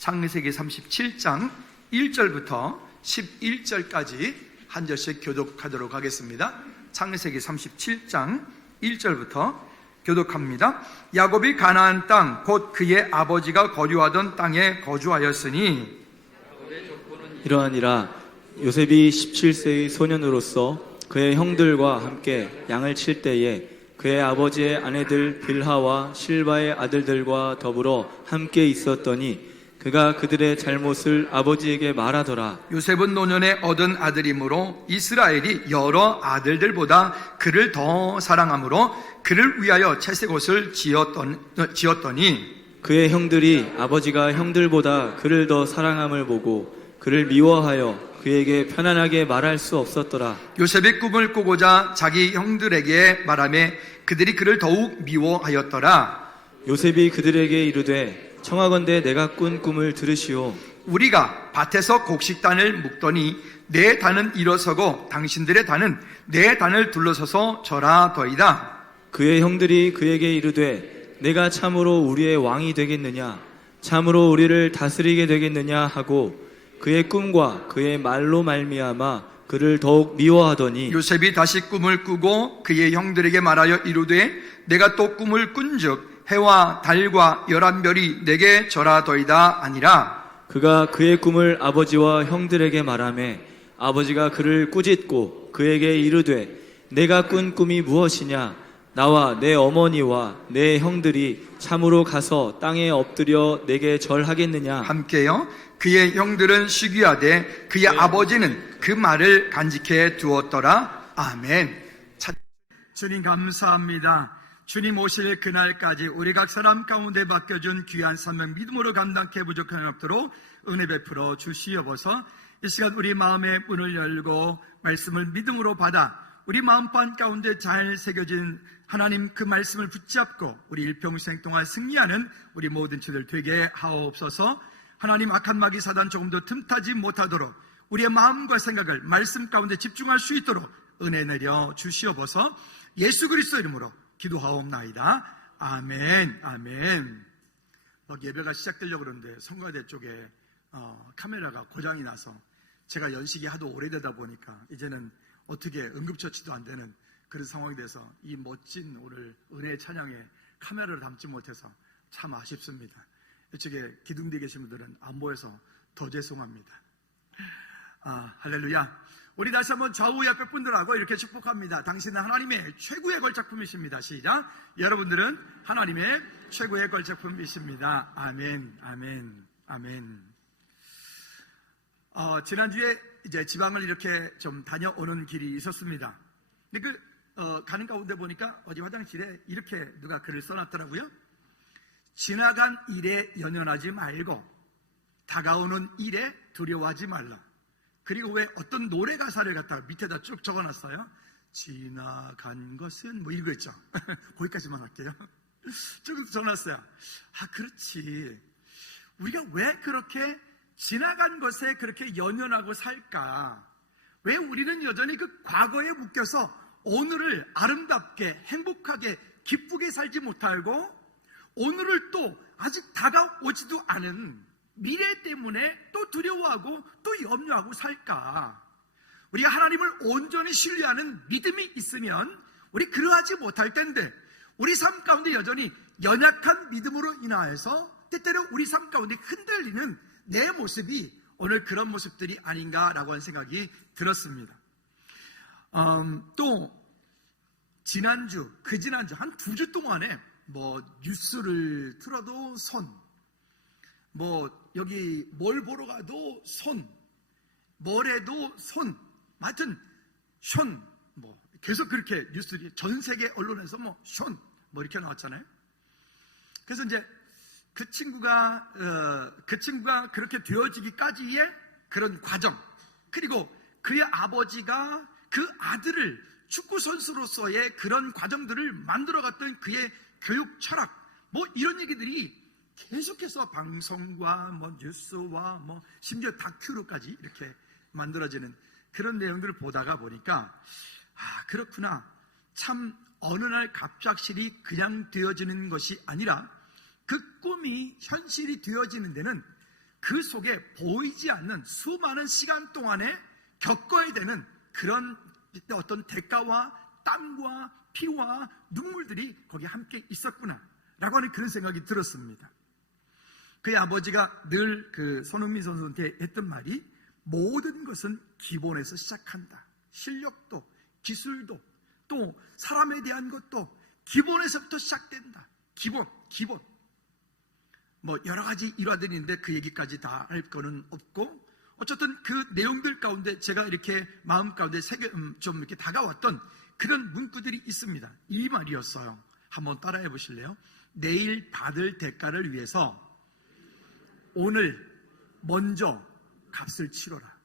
창세기 37장 1절부터 11절까지 한 절씩 교독하도록 하겠습니다. 창세기 37장 1절부터 교독합니다. 야곱이 가나안 땅 곧 그의 아버지가 거류하던 땅에 거주하였으니, 이러하니라. 요셉이 17세의 소년으로서 그의 형들과 함께 양을 칠 때에 그의 아버지의 아내들 빌하와 실바의 아들들과 더불어 함께 있었더니 그가 그들의 잘못을 아버지에게 말하더라. 요셉은 노년에 얻은 아들이므로 이스라엘이 여러 아들들보다 그를 더 사랑하므로 그를 위하여 채색 옷을 지었더니 그의 형들이 아버지가 형들보다 그를 더 사랑함을 보고 그를 미워하여 그에게 편안하게 말할 수 없었더라. 요셉이 꿈을 꾸고자 자기 형들에게 말하며 그들이 그를 더욱 미워하였더라. 요셉이 그들에게 이르되 청하건대 내가 꾼 꿈을 들으시오. 우리가 밭에서 곡식단을 묶더니 내 단은 일어서고 당신들의 단은 내 단을 둘러서서 절하더이다. 그의 형들이 그에게 이르되 내가 참으로 우리의 왕이 되겠느냐, 참으로 우리를 다스리게 되겠느냐 하고 그의 꿈과 그의 말로 말미암아 그를 더욱 미워하더니 요셉이 다시 꿈을 꾸고 그의 형들에게 말하여 이르되 내가 또 꿈을 꾼즉 해와 달과 11별이 내게 절하더이다 아니라. 그가 그의 꿈을 아버지와 형들에게 말하매 아버지가 그를 꾸짖고 그에게 이르되 내가 꾼 꿈이 무엇이냐, 나와 내 어머니와 내 형들이 참으로 가서 땅에 엎드려 내게 절하겠느냐. 함께요. 그의 형들은 시기하되 그의 아버지는 그 말을 간직해 두었더라. 아멘. 주님 감사합니다. 주님 오실 그날까지 우리 각 사람 가운데 맡겨준 귀한 사명 믿음으로 감당케 부족함이 없도록 은혜 베풀어 주시옵소서. 이 시간 우리 마음의 문을 열고 말씀을 믿음으로 받아 우리 마음판 가운데 잘 새겨진 하나님 그 말씀을 붙잡고 우리 일평생 동안 승리하는 우리 모든 저들 되게 하옵소서. 하나님 악한 마귀 사단 조금 더 틈타지 못하도록 우리의 마음과 생각을 말씀 가운데 집중할 수 있도록 은혜 내려 주시옵소서. 예수 그리스도 이름으로 기도하옵나이다. 아멘. 아멘. 예배가 시작되려고 그러는데 성가대 쪽에 카메라가 고장이 나서 제가 연식이 하도 오래되다 보니까 이제는 어떻게 응급처치도 안 되는 그런 상황이 돼서 이 멋진 오늘 은혜의 찬양에 카메라를 담지 못해서 참 아쉽습니다. 이쪽에 기둥 뒤에 계신 분들은 안 보여서 더 죄송합니다. 할렐루야. 우리 다시 한번 좌우 옆에 분들하고 이렇게 축복합니다. 당신은 하나님의 최고의 걸작품이십니다. 시작. 여러분들은 하나님의 최고의 걸작품이십니다. 아멘. 아멘. 아멘. 지난주에 이제 지방을 이렇게 좀 다녀오는 길이 있었습니다. 근데 가는 가운데 보니까 어디 화장실에 이렇게 누가 글을 써놨더라고요. 지나간 일에 연연하지 말고 다가오는 일에 두려워하지 말라. 그리고 왜 어떤 노래 가사를 갖다가 밑에다 쭉 적어놨어요. 지나간 것은 뭐 이거 있죠. 거기까지만 할게요. 쭉 적어놨어요. 그렇지. 우리가 왜 그렇게 지나간 것에 그렇게 연연하고 살까? 왜 우리는 여전히 그 과거에 묶여서 오늘을 아름답게 행복하게 기쁘게 살지 못하고 오늘을 또 아직 다가오지도 않은 미래 때문에 또 두려워하고 또 염려하고 살까? 우리가 하나님을 온전히 신뢰하는 믿음이 있으면 우리 그러하지 못할 텐데 우리 삶 가운데 여전히 연약한 믿음으로 인하여서 때때로 우리 삶 가운데 흔들리는 내 모습이 오늘 그런 모습들이 아닌가라고 하는 생각이 들었습니다. 또 지난주, 그지난주 한 2주 동안에 뉴스를 틀어도 손, 여기 뭘 보러 가도 손, 뭘 해도 손, 하여튼 손, 계속 그렇게 뉴스들이 전 세계 언론에서 손, 이렇게 나왔잖아요. 그래서 이제 그 친구가 그렇게 되어지기까지의 그런 과정, 그리고 그의 아버지가 그 아들을 축구선수로서의 그런 과정들을 만들어갔던 그의 교육 철학, 이런 얘기들이 계속해서 방송과 뉴스와 심지어 다큐로까지 이렇게 만들어지는 그런 내용들을 보다가 보니까 그렇구나. 참 어느 날 갑작스레 그냥 되어지는 것이 아니라 그 꿈이 현실이 되어지는 데는 그 속에 보이지 않는 수많은 시간 동안에 겪어야 되는 그런 어떤 대가와 땀과 피와 눈물들이 거기에 함께 있었구나 라고 하는 그런 생각이 들었습니다. 그의 아버지가 늘 그 손흥민 선수한테 했던 말이 모든 것은 기본에서 시작한다. 실력도 기술도 또 사람에 대한 것도 기본에서부터 시작된다. 기본. 뭐 여러 가지 일화들이 있는데 그 얘기까지 다 할 거는 없고, 어쨌든 그 내용들 가운데 제가 이렇게 마음 가운데 좀 이렇게 다가왔던 그런 문구들이 있습니다. 이 말이었어요. 한번 따라해 보실래요? 내일 받을 대가를 위해서 오늘 먼저 값을 치러라.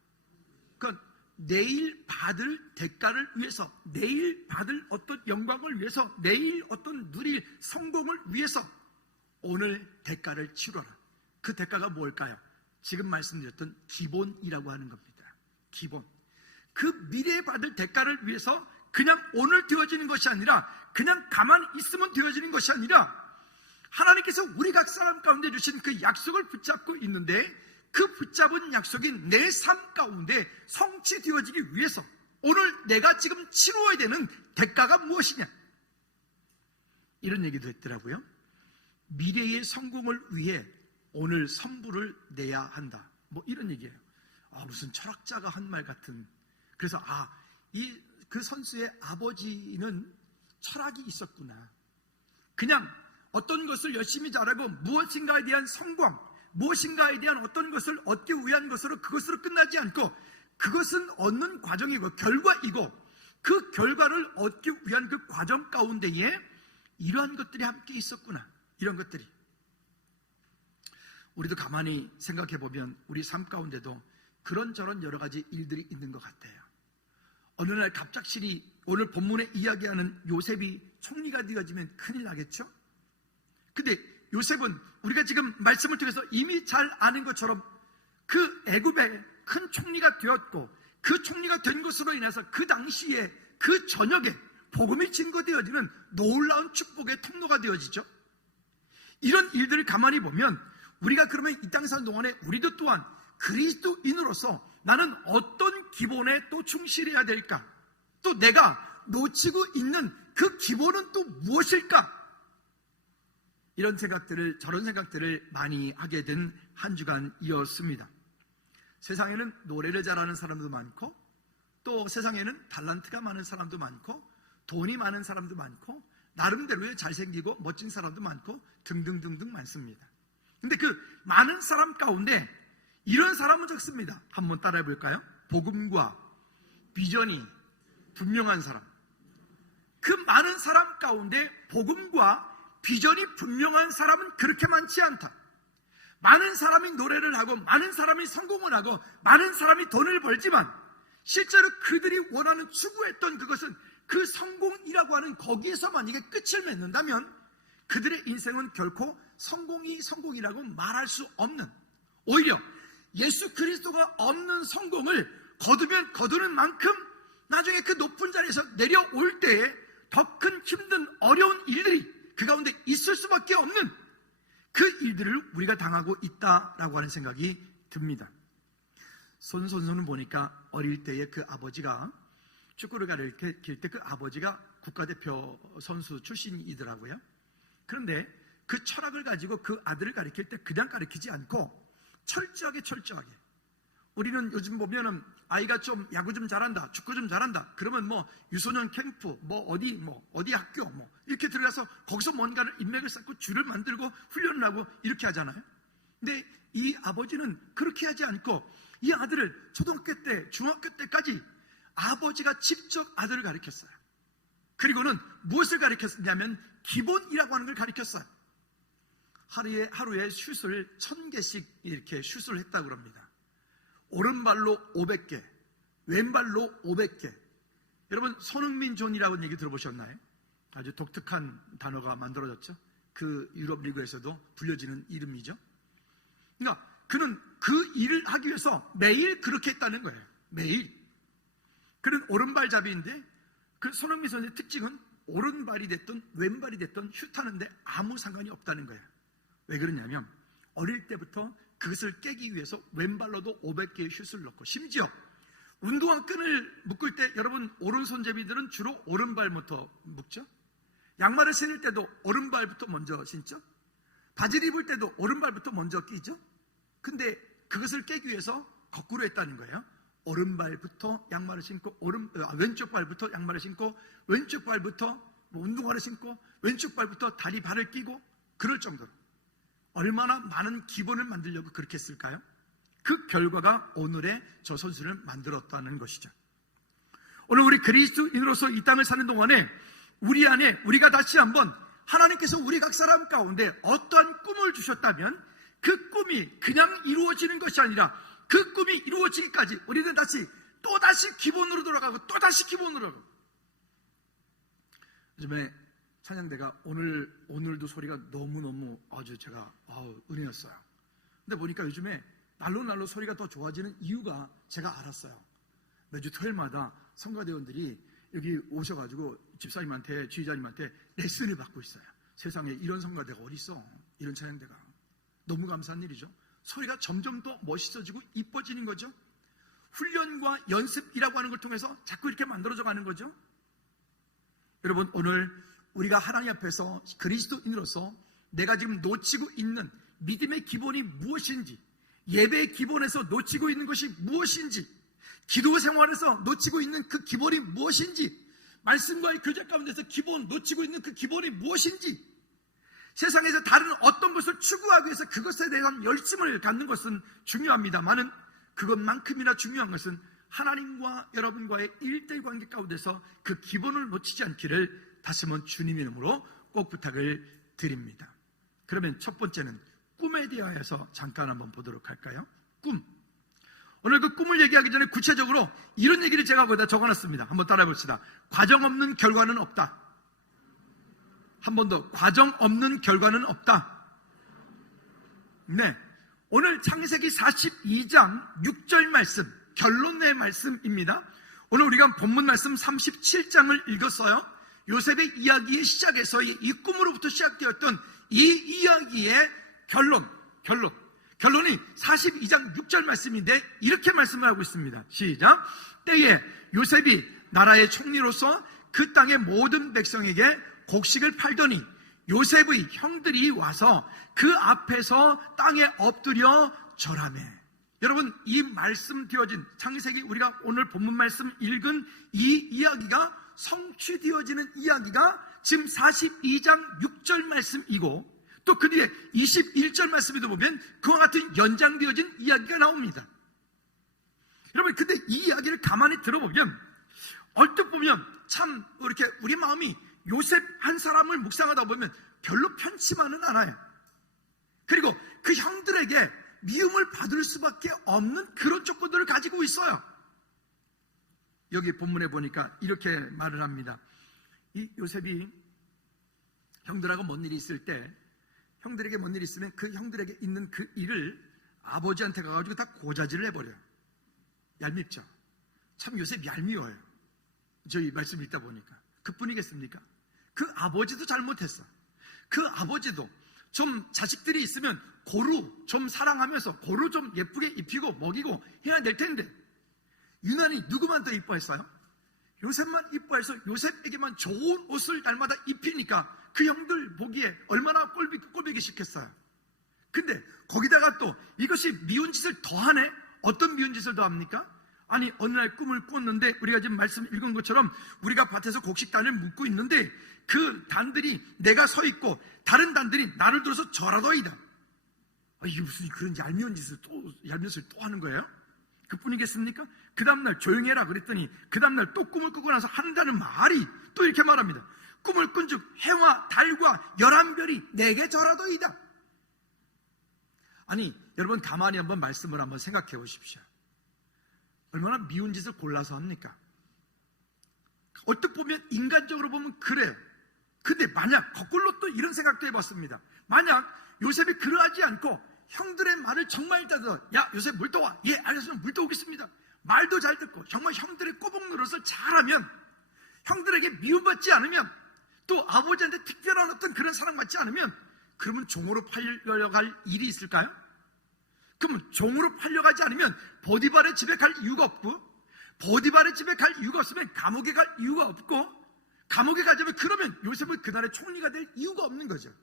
그러니까 내일 받을 대가를 위해서, 내일 받을 어떤 영광을 위해서, 내일 어떤 누릴 성공을 위해서 오늘 대가를 치러라. 그 대가가 뭘까요? 지금 말씀드렸던 기본이라고 하는 겁니다. 기본. 그 미래에 받을 대가를 위해서 그냥 오늘 되어지는 것이 아니라, 그냥 가만히 있으면 되어지는 것이 아니라, 하나님께서 우리 각 사람 가운데 주신 그 약속을 붙잡고 있는데, 그 붙잡은 약속이 내 삶 가운데 성취되어지기 위해서 오늘 내가 지금 치러야 되는 대가가 무엇이냐, 이런 얘기도 했더라고요. 미래의 성공을 위해 오늘 선불을 내야 한다, 뭐 이런 얘기예요. 무슨 철학자가 한 말 같은. 그래서 그 선수의 아버지는 철학이 있었구나. 그냥 어떤 것을 열심히 잘하고 무엇인가에 대한 성공, 무엇인가에 대한 어떤 것을 얻기 위한 것으로 그것으로 끝나지 않고, 그것은 얻는 과정이고 결과이고, 그 결과를 얻기 위한 그 과정 가운데에 이러한 것들이 함께 있었구나. 이런 것들이 우리도 가만히 생각해 보면 우리 삶 가운데도 그런저런 여러 가지 일들이 있는 것 같아요. 어느 날 갑작스레 오늘 본문에 이야기하는 요셉이 총리가 되어지면 큰일 나겠죠? 근데 요셉은 우리가 지금 말씀을 통해서 이미 잘 아는 것처럼 그 애굽의 큰 총리가 되었고, 그 총리가 된 것으로 인해서 그 당시에 그 저녁에 복음이 증거되어지는 놀라운 축복의 통로가 되어지죠. 이런 일들을 가만히 보면 우리가 그러면 이 땅에 사는 동안에 우리도 또한 그리스도인으로서 나는 어떤 기본에 또 충실해야 될까? 또 내가 놓치고 있는 그 기본은 또 무엇일까? 이런 생각들을, 저런 생각들을 많이 하게 된 한 주간이었습니다. 세상에는 노래를 잘하는 사람도 많고, 또 세상에는 달란트가 많은 사람도 많고, 돈이 많은 사람도 많고, 나름대로의 잘생기고 멋진 사람도 많고 등등등등 많습니다. 근데 그 많은 사람 가운데 이런 사람은 적습니다. 한번 따라해 볼까요? 복음과 비전이 분명한 사람. 그 많은 사람 가운데 복음과 비전이 분명한 사람은 그렇게 많지 않다. 많은 사람이 노래를 하고, 많은 사람이 성공을 하고, 많은 사람이 돈을 벌지만 실제로 그들이 원하는, 추구했던 그것은 그 성공이라고 하는 거기에서 만약에 끝을 맺는다면 그들의 인생은 결코 성공이라고 말할 수 없는, 오히려 예수 그리스도가 없는 성공을 거두는 만큼 나중에 그 높은 자리에서 내려올 때에 더 큰 힘든 어려운 일들이 그 가운데 있을 수밖에 없는 그 일들을 우리가 당하고 있다라고 하는 생각이 듭니다. 손 선수는 보니까 어릴 때에 그 아버지가 축구를 가르칠 때 그 아버지가 국가대표 선수 출신이더라고요. 그런데 그 철학을 가지고 그 아들을 가르칠 때 그냥 가르치지 않고 철저하게 우리는 요즘 보면은 아이가 좀 야구 좀 잘한다, 축구 좀 잘한다, 그러면 뭐 유소년 캠프, 어디 학교 이렇게 들어가서 거기서 뭔가를 인맥을 쌓고 줄을 만들고 훈련을 하고 이렇게 하잖아요. 근데 이 아버지는 그렇게 하지 않고 이 아들을 초등학교 때, 중학교 때까지 아버지가 직접 아들을 가르쳤어요. 그리고는 무엇을 가르쳤냐면 기본이라고 하는 걸 가르쳤어요. 하루에 슛을 1000개씩 이렇게 슛을 했다고 합니다. 오른발로 500개, 왼발로 500개. 여러분, 손흥민 존이라고 얘기 들어보셨나요? 아주 독특한 단어가 만들어졌죠. 그 유럽 리그에서도 불려지는 이름이죠. 그러니까 그는 그 일을 하기 위해서 매일 그렇게 했다는 거예요. 매일. 그는 오른발잡이인데 그 손흥민 선수의 특징은 오른발이 됐든 왼발이 됐든 슛하는데 아무 상관이 없다는 거예요. 왜 그러냐면 어릴 때부터 그것을 깨기 위해서 왼발로도 500개의 슛을 넣고, 심지어 운동화 끈을 묶을 때 여러분 오른손잡이들은 주로 오른발부터 묶죠. 양말을 신을 때도 오른발부터 먼저 신죠. 바지를 입을 때도 오른발부터 먼저 끼죠. 근데 그것을 깨기 위해서 거꾸로 했다는 거예요. 오른발부터 양말을 신고, 왼쪽 발부터 양말을 신고, 왼쪽 발부터 운동화를 신고, 왼쪽 발부터 다리 발을 끼고, 그럴 정도로 얼마나 많은 기본을 만들려고 그렇게 했을까요? 그 결과가 오늘의 저 선수를 만들었다는 것이죠. 오늘 우리 그리스도인으로서 이 땅을 사는 동안에 우리 안에 우리가 다시 한번 하나님께서 우리 각 사람 가운데 어떠한 꿈을 주셨다면 그 꿈이 그냥 이루어지는 것이 아니라 그 꿈이 이루어지기까지 우리는 또다시 기본으로 돌아가고 또다시 기본으로 가고. 요즘에 찬양대가 오늘도 소리가 너무너무 아주 제가 은혜였어요. 근데 보니까 요즘에 날로 소리가 더 좋아지는 이유가 제가 알았어요. 매주 토요일마다 성가대원들이 여기 오셔가지고 집사님한테, 지휘자님한테 레슨을 받고 있어요. 세상에 이런 성가대가 어디 있어? 이런 찬양대가. 너무 감사한 일이죠. 소리가 점점 더 멋있어지고 이뻐지는 거죠. 훈련과 연습이라고 하는 걸 통해서 자꾸 이렇게 만들어져 가는 거죠. 여러분, 오늘 우리가 하나님 앞에서 그리스도인으로서 내가 지금 놓치고 있는 믿음의 기본이 무엇인지, 예배의 기본에서 놓치고 있는 것이 무엇인지, 기도 생활에서 놓치고 있는 그 기본이 무엇인지, 말씀과의 교제 가운데서 놓치고 있는 그 기본이 무엇인지, 세상에서 다른 어떤 것을 추구하기 위해서 그것에 대한 열심을 갖는 것은 중요합니다만은 그것만큼이나 중요한 것은 하나님과 여러분과의 1대1 관계 가운데서 그 기본을 놓치지 않기를 다시 한번 주님 이름으로 꼭 부탁을 드립니다. 그러면 첫 번째는 꿈에 대하여서 잠깐 한번 보도록 할까요? 꿈. 오늘 그 꿈을 얘기하기 전에 구체적으로 이런 얘기를 제가 거기다 적어놨습니다. 한번 따라해 봅시다. 과정 없는 결과는 없다. 한 번 더. 과정 없는 결과는 없다. 네. 오늘 창세기 42장 6절 말씀, 결론의 말씀입니다. 오늘 우리가 본문 말씀 37장을 읽었어요. 요셉의 이야기의 시작에서 이 꿈으로부터 시작되었던 이 이야기의 결론이 42장 6절 말씀인데 이렇게 말씀을 하고 있습니다. 시작. 때에 요셉이 나라의 총리로서 그 땅의 모든 백성에게 곡식을 팔더니 요셉의 형들이 와서 그 앞에서 땅에 엎드려 절하매. 여러분, 이 말씀 되어진 창세기, 우리가 오늘 본문 말씀 읽은 이 이야기가 성취되어지는 이야기가 지금 42장 6절 말씀이고, 또 그 뒤에 21절 말씀에도 보면 그와 같은 연장되어진 이야기가 나옵니다. 여러분, 근데 이 이야기를 가만히 들어보면 얼뜻 보면 참 이렇게 우리 마음이 요셉 한 사람을 묵상하다 보면 별로 편치만은 않아요. 그리고 그 형들에게 미움을 받을 수밖에 없는 그런 조건들을 가지고 있어요. 여기 본문에 보니까 이렇게 말을 합니다. 이 요셉이 형들하고 뭔 일이 있을 때, 형들에게 뭔 일이 있으면 그 형들에게 있는 그 일을 아버지한테 가가지고 다 고자질을 해버려요. 얄밉죠. 참 요셉 얄미워요. 저희 말씀 읽다 보니까. 그뿐이겠습니까? 그 아버지도 잘못했어. 그 아버지도 좀 자식들이 있으면 고루 좀 사랑하면서 고루 좀 예쁘게 입히고 먹이고 해야 될 텐데, 유난히 누구만 더 이뻐했어요? 요셉만 이뻐해서 요셉에게만 좋은 옷을 날마다 입히니까 그 형들 보기에 얼마나 꼴보기 싫겠어요. 근데 거기다가 또 이것이 미운 짓을 더하네? 어떤 미운 짓을 더합니까? 아니, 어느 날 꿈을 꿨는데 우리가 지금 말씀 읽은 것처럼 우리가 밭에서 곡식단을 묶고 있는데 그 단들이 내가 서 있고 다른 단들이 나를 들어서 절하더이다. 이게 무슨 그런 얄미운 짓을 또 하는 거예요? 그뿐이겠습니까? 그 다음날 조용히 해라 그랬더니 그 다음날 또 꿈을 꾸고 나서 한다는 말이 또 이렇게 말합니다. 꿈을 꾼즉 해와 달과 11별이 내게 절하더이다. 아니, 여러분 가만히 한번 말씀을 한번 생각해 보십시오. 얼마나 미운 짓을 골라서 합니까? 어떻게 보면 인간적으로 보면 그래요. 근데 만약 거꾸로 또 이런 생각도 해봤습니다. 만약 요셉이 그러하지 않고 형들의 말을 정말 따서, 야 요셉 물 떠와. 예 알겠습니다, 물 떠오겠습니다. 말도 잘 듣고 정말 형들의 꼬북 노릇을 잘하면, 형들에게 미움받지 않으면, 또 아버지한테 특별한 어떤 그런 사랑받지 않으면, 그러면 종으로 팔려갈 일이 있을까요? 그러면 종으로 팔려가지 않으면 보디발의 집에 갈 이유가 없고, 보디발의 집에 갈 이유가 없으면 감옥에 갈 이유가 없고, 감옥에 가자면 그러면 요셉은 그날의 총리가 될 이유가 없는 거죠.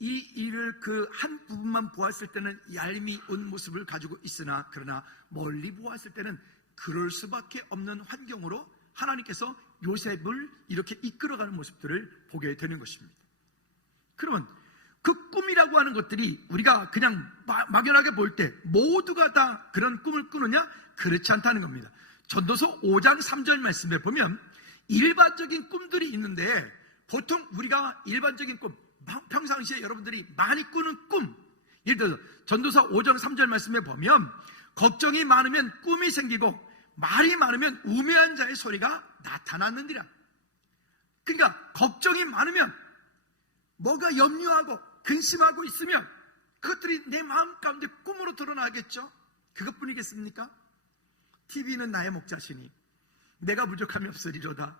이 일을 그 한 부분만 보았을 때는 얄미운 모습을 가지고 있으나, 그러나 멀리 보았을 때는 그럴 수밖에 없는 환경으로 하나님께서 요셉을 이렇게 이끌어가는 모습들을 보게 되는 것입니다. 그러면 그 꿈이라고 하는 것들이 우리가 그냥 막연하게 볼 때 모두가 다 그런 꿈을 꾸느냐? 그렇지 않다는 겁니다. 전도서 5장 3절 말씀에 보면 일반적인 꿈들이 있는데, 보통 우리가 일반적인 꿈, 평상시에 여러분들이 많이 꾸는 꿈, 예를 들어서 전도서 5장 3절 말씀에 보면 걱정이 많으면 꿈이 생기고 말이 많으면 우매한 자의 소리가 나타났느니라. 그러니까 걱정이 많으면, 뭐가 염려하고 근심하고 있으면 그것들이 내 마음 가운데 꿈으로 드러나겠죠. 그것뿐이겠습니까? TV는 나의 목자시니 내가 부족함이 없으리로다.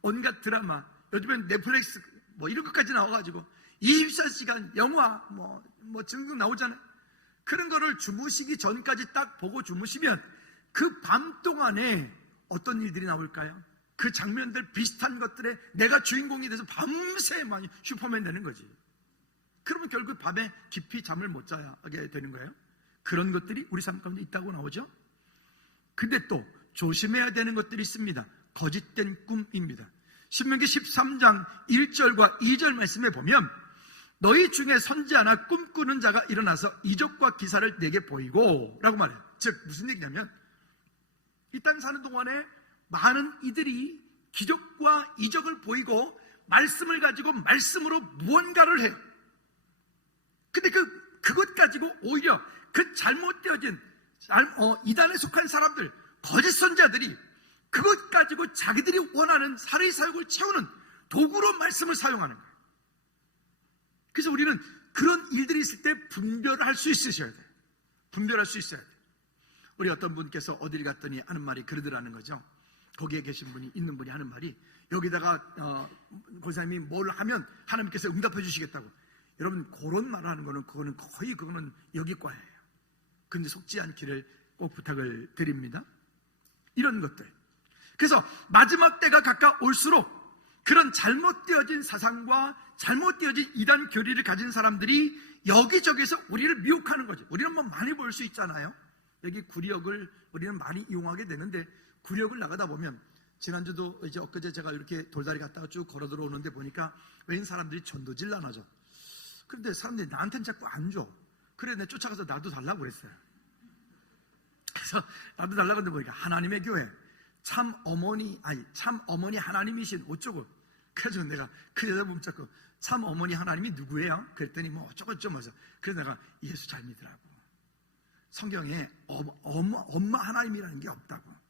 온갖 드라마, 요즘엔 넷플릭스 뭐 이런 것까지 나와가지고 24시간 영화 뭐 등등 나오잖아요. 그런 거를 주무시기 전까지 딱 보고 주무시면 그 밤 동안에 어떤 일들이 나올까요? 그 장면들, 비슷한 것들에 내가 주인공이 돼서 밤새 많이 슈퍼맨 되는 거지. 그러면 결국 밤에 깊이 잠을 못 자게 되는 거예요. 그런 것들이 우리 삶 가운데 있다고 나오죠. 근데 또 조심해야 되는 것들이 있습니다. 거짓된 꿈입니다. 신명기 13장 1절과 2절 말씀에 보면 너희 중에 선지자나 꿈꾸는 자가 일어나서 이적과 기사를 내게 보이고 라고 말해요. 즉 무슨 얘기냐면, 이 땅 사는 동안에 많은 이들이 기적과 이적을 보이고 말씀을 가지고 말씀으로 무언가를 해요. 근데 그것 가지고 오히려 그 잘못되어진 이단에 속한 사람들, 거짓 선자들이 그것 가지고 자기들이 원하는 사례의 사역을 채우는 도구로 말씀을 사용하는 거예요. 그래서 우리는 그런 일들이 있을 때 분별을 할 수 있으셔야 돼요. 분별할 수 있어야 돼요. 우리 어떤 분께서 어디를 갔더니 하는 말이 그러더라는 거죠. 거기에 계신 분이, 있는 분이 하는 말이, 여기다가 권사님이 뭘 하면 하나님께서 응답해 주시겠다고. 여러분, 그런 말을 하는 거는 그거는 여기 과예요. 근데 속지 않기를 꼭 부탁을 드립니다. 이런 것들. 그래서 마지막 때가 가까울수록 그런 잘못되어진 사상과 잘못되어진 이단 교리를 가진 사람들이 여기저기서 우리를 미혹하는 거죠. 우리는 뭐 많이 볼 수 있잖아요. 여기 구력을 우리는 많이 이용하게 되는데, 구력을 나가다 보면, 지난주도 이제 엊그제 제가 이렇게 돌다리 갔다가 쭉 걸어 들어오는데 보니까 웬 사람들이 전도질 안 하죠. 그런데 사람들이 나한테는 자꾸 안 줘. 그래, 내가 쫓아가서 나도 달라고 그랬어요. 그래서 나도 달라고 했는데 보니까 하나님의 교회, 참 어머니 하나님이신 어쩌고. 그래서 내가 그 여자 붙잡고, 참 어머니 하나님이 누구예요? 그랬더니 뭐 어쩌고 저쩌고 해서, 그래서 내가 예수 잘 믿으라고. 성경에 엄마 하나님이라는 게 없다고.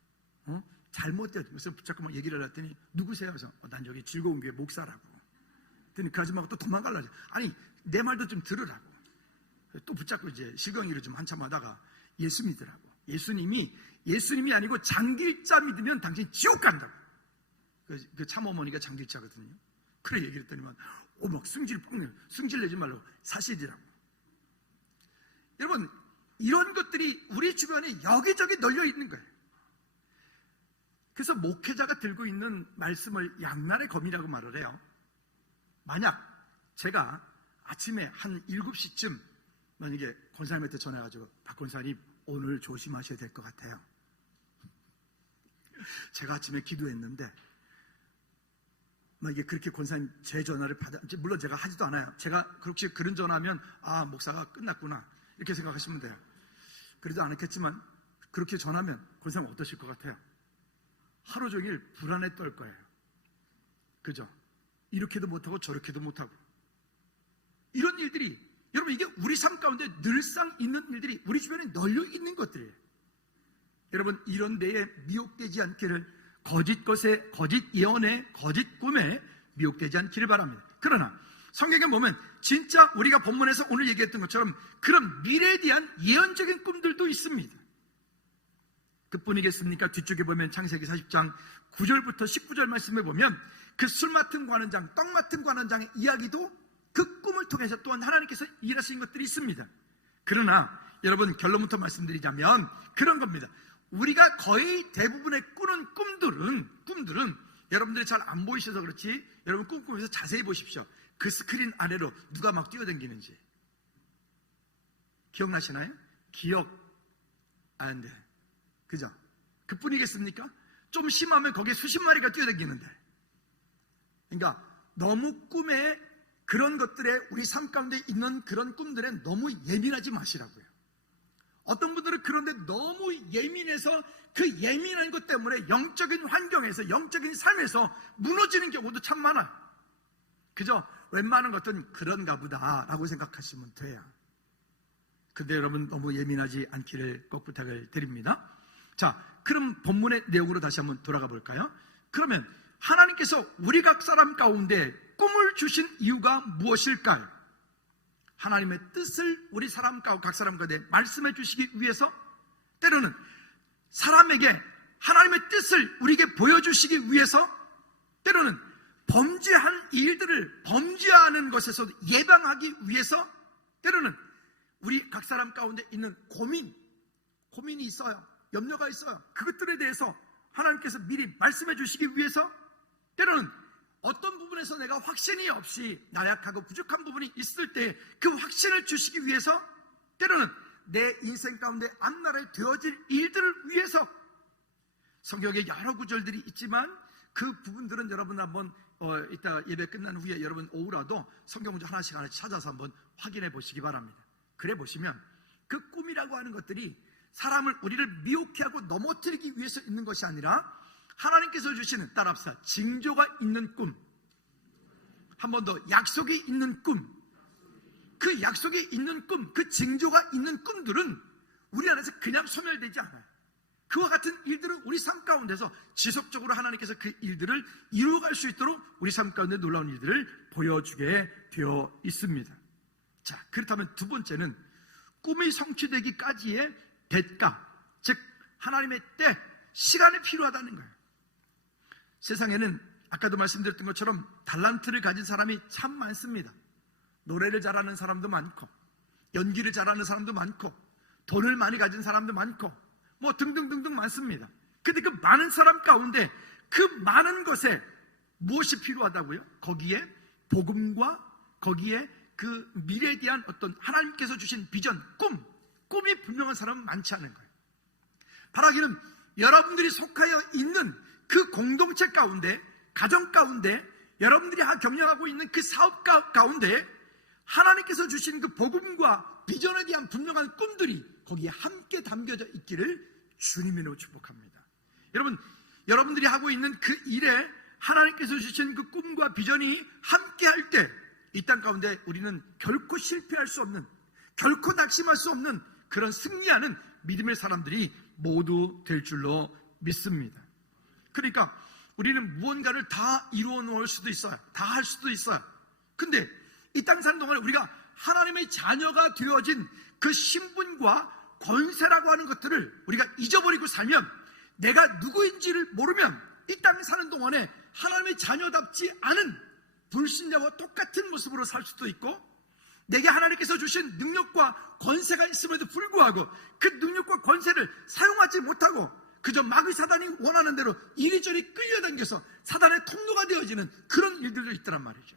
잘못되었지. 그래서 붙잡고 막 얘기를 했더니 누구세요? 그래서 난 여기 즐거운 교회 목사라고. 그랬더니 그 아줌마가 또 도망가려고. 아니, 내 말도 좀 들으라고. 또 붙잡고 이제 실경이를 좀 한참 하다가 예수 믿으라고. 예수님이 아니고 장길자 믿으면 당신 지옥 간다고. 그 참어머니가 장길자거든요. 그래 얘기를 했더니만 막 승질 내지 말라고. 사실이라고. 여러분, 이런 것들이 우리 주변에 여기저기 널려 있는 거예요. 그래서 목회자가 들고 있는 말씀을 양날의 검이라고 말을 해요. 만약 제가 아침에 한 7시쯤 만약에 권사님한테 전화해가지고, 박 권사님 오늘 조심하셔야 될 것 같아요. 제가 아침에 기도했는데 만약에 그렇게 권사님 제 전화를 물론 제가 하지도 않아요. 제가 그렇게 그런 전화하면 목사가 끝났구나 이렇게 생각하시면 돼요. 그래도 않았겠지만 그렇게 전하면 권사님 어떠실 것 같아요? 하루 종일 불안에 떨 거예요. 그죠? 이렇게도 못하고 저렇게도 못하고. 이런 일들이, 여러분, 이게 우리 삶 가운데 늘상 있는 일들이 우리 주변에 널려 있는 것들이에요. 여러분, 이런 데에 미혹되지 않기를, 거짓 것에, 거짓 예언에, 거짓 꿈에 미혹되지 않기를 바랍니다. 그러나 성경에 보면 진짜 우리가 본문에서 오늘 얘기했던 것처럼 그런 미래에 대한 예언적인 꿈들도 있습니다. 그뿐이겠습니까? 뒤쪽에 보면 창세기 40장 9절부터 19절 말씀에 보면 그 술 맡은 관원장, 떡 맡은 관원장의 이야기도 그 꿈을 통해서 또한 하나님께서 일하신 것들이 있습니다. 그러나 여러분, 결론부터 말씀드리자면 그런 겁니다. 우리가 거의 대부분의 꾸는 꿈들은 여러분들이 잘 안 보이셔서 그렇지, 여러분 꿈꾸면서 자세히 보십시오. 그 스크린 아래로 누가 막 뛰어다니는지 기억나시나요? 기억 안 돼. 그죠? 그뿐이겠습니까? 좀 심하면 거기에 수십 마리가 뛰어다니는데. 그러니까 너무 꿈에 그런 것들에 우리 삶 가운데 있는 그런 꿈들에 너무 예민하지 마시라고요. 어떤 분들은 그런데 너무 예민해서 그 예민한 것 때문에 영적인 환경에서, 영적인 삶에서 무너지는 경우도 참 많아요. 그죠? 웬만한 것들은 그런가 보다 라고 생각하시면 돼요. 근데 여러분, 너무 예민하지 않기를 꼭 부탁을 드립니다. 자, 그럼 본문의 내용으로 다시 한번 돌아가 볼까요? 그러면 하나님께서 우리 각 사람 가운데 꿈을 주신 이유가 무엇일까요? 하나님의 뜻을 우리 각 사람 가운데 말씀해 주시기 위해서, 때로는 사람에게 하나님의 뜻을 우리에게 보여주시기 위해서, 때로는 범죄한 일들을 범죄하는 것에서 예방하기 위해서, 때로는 우리 각 사람 가운데 있는 고민이 있어요. 염려가 있어요. 그것들에 대해서 하나님께서 미리 말씀해 주시기 위해서, 때로는 어떤 부분에서 내가 확신이 없이 나약하고 부족한 부분이 있을 때 그 확신을 주시기 위해서, 때로는 내 인생 가운데 앞날에 되어질 일들을 위해서. 성경에 여러 구절들이 있지만 그 부분들은 여러분 한번 이따 예배 끝난 후에 여러분 오후라도 성경 문제 하나씩 찾아서 한번 확인해 보시기 바랍니다. 그래 보시면 그 꿈이라고 하는 것들이 우리를 미혹해 하고 넘어뜨리기 위해서 있는 것이 아니라 하나님께서 주시는, 따라합시다, 징조가 있는 꿈, 한 번 더, 약속이 있는 꿈. 그 약속이 있는 꿈, 그 징조가 있는 꿈들은 우리 안에서 그냥 소멸되지 않아요. 그와 같은 일들은 우리 삶 가운데서 지속적으로 하나님께서 그 일들을 이루어갈 수 있도록 우리 삶 가운데 놀라운 일들을 보여주게 되어 있습니다. 자, 그렇다면 두 번째는 꿈이 성취되기까지의 대가, 즉 하나님의 때, 시간이 필요하다는 거예요. 세상에는 아까도 말씀드렸던 것처럼 달란트를 가진 사람이 참 많습니다. 노래를 잘하는 사람도 많고, 연기를 잘하는 사람도 많고, 돈을 많이 가진 사람도 많고, 뭐 등등등등 많습니다. 근데 그 많은 사람 가운데 그 많은 것에 무엇이 필요하다고요? 거기에 복음과 거기에 그 미래에 대한 어떤 하나님께서 주신 비전, 꿈이 분명한 사람은 많지 않은 거예요. 바라기는 여러분들이 속하여 있는 그 공동체 가운데, 가정 가운데, 여러분들이 경영하고 있는 그 사업 가운데 하나님께서 주신 그 복음과 비전에 대한 분명한 꿈들이 거기에 함께 담겨져 있기를 주님으로 축복합니다. 여러분들이 하고 있는 그 일에 하나님께서 주신 그 꿈과 비전이 함께 할 때 이 땅 가운데 우리는 결코 실패할 수 없는, 결코 낙심할 수 없는 그런 승리하는 믿음의 사람들이 모두 될 줄로 믿습니다. 그러니까 우리는 무언가를 다 이루어 놓을 수도 있어요. 다 할 수도 있어요. 근데 이 땅 사는 동안에 우리가 하나님의 자녀가 되어진 그 신분과 권세라고 하는 것들을 우리가 잊어버리고 살면, 내가 누구인지를 모르면 이 땅에 사는 동안에 하나님의 자녀답지 않은 불신자와 똑같은 모습으로 살 수도 있고, 내게 하나님께서 주신 능력과 권세가 있음에도 불구하고 그 능력과 권세를 사용하지 못하고 그저 마귀 사단이 원하는 대로 이리저리 끌려당겨서 사단의 통로가 되어지는 그런 일들도 있더란 말이죠.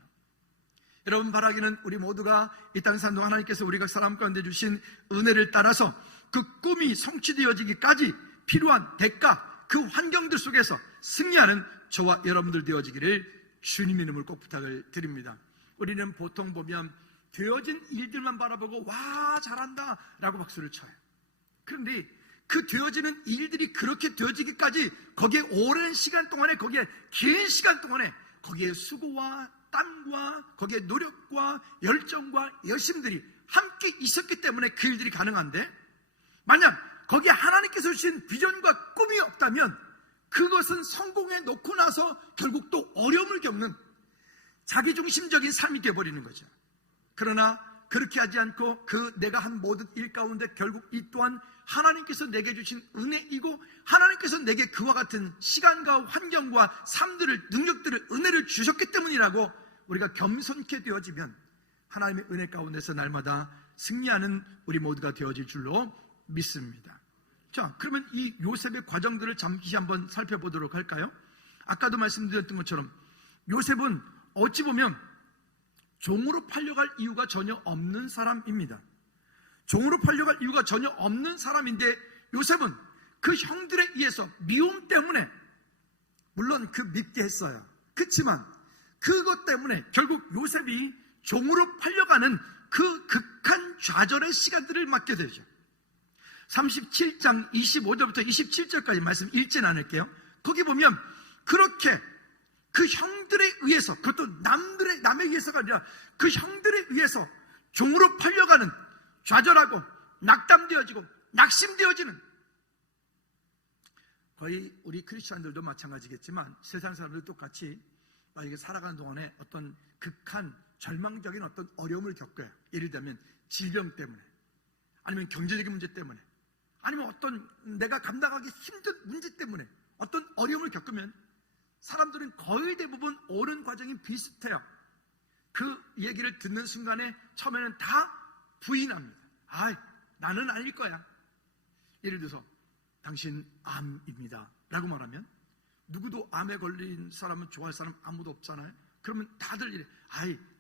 여러분, 바라기는 우리 모두가 이 땅에 사는 동안 하나님께서 우리가 사람 가운데 주신 은혜를 따라서 그 꿈이 성취되어지기까지 필요한 대가, 그 환경들 속에서 승리하는 저와 여러분들 되어지기를 주님 이름으로 꼭 부탁을 드립니다. 우리는 보통 보면 되어진 일들만 바라보고 와 잘한다 라고 박수를 쳐요. 그런데 그 되어지는 일들이 그렇게 되어지기까지 거기에 오랜 시간 동안에, 거기에 긴 시간 동안에 거기에 수고와 땀과 거기에 노력과 열정과 열심들이 함께 있었기 때문에 그 일들이 가능한데, 만약 거기에 하나님께서 주신 비전과 꿈이 없다면 그것은 성공해 놓고 나서 결국 또 어려움을 겪는 자기중심적인 삶이 되어버리는 거죠. 그러나 그렇게 하지 않고 내가 한 모든 일 가운데 결국 이 또한 하나님께서 내게 주신 은혜이고, 하나님께서 내게 그와 같은 시간과 환경과 삶들을, 능력들을, 은혜를 주셨기 때문이라고 우리가 겸손케 되어지면 하나님의 은혜 가운데서 날마다 승리하는 우리 모두가 되어질 줄로 믿습니다. 자, 그러면 이 요셉의 과정들을 잠시 한번 살펴보도록 할까요? 아까도 말씀드렸던 것처럼 요셉은 어찌 보면 종으로 팔려갈 이유가 전혀 없는 사람입니다. 종으로 팔려갈 이유가 전혀 없는 사람인데 요셉은 그 형들에 의해서 미움 때문에, 물론 그 밉게 했어요. 그렇지만 그것 때문에 결국 요셉이 종으로 팔려가는 그 극한 좌절의 시간들을 맞게 되죠. 37장 25절부터 27절까지 말씀 읽진 않을게요. 거기 보면 그렇게 그 형들에 의해서, 그것도 남에 의해서가 아니라 그 형들에 의해서 종으로 팔려가는, 좌절하고 낙담되어지고 낙심되어지는, 거의 우리 크리스천들도 마찬가지겠지만 세상 사람들도 똑같이 만약에 살아가는 동안에 어떤 극한 절망적인 어떤 어려움을 겪어요. 예를 들면 질병 때문에, 아니면 경제적인 문제 때문에, 아니면 어떤 내가 감당하기 힘든 문제 때문에 어떤 어려움을 겪으면 사람들은 거의 대부분 옳은 과정이 비슷해요. 그 얘기를 듣는 순간에 처음에는 다 부인합니다. 나는 아닐 거야. 예를 들어서 당신 암입니다 라고 말하면 누구도 암에 걸린 사람은 좋아할 사람 아무도 없잖아요. 그러면 다들 이래,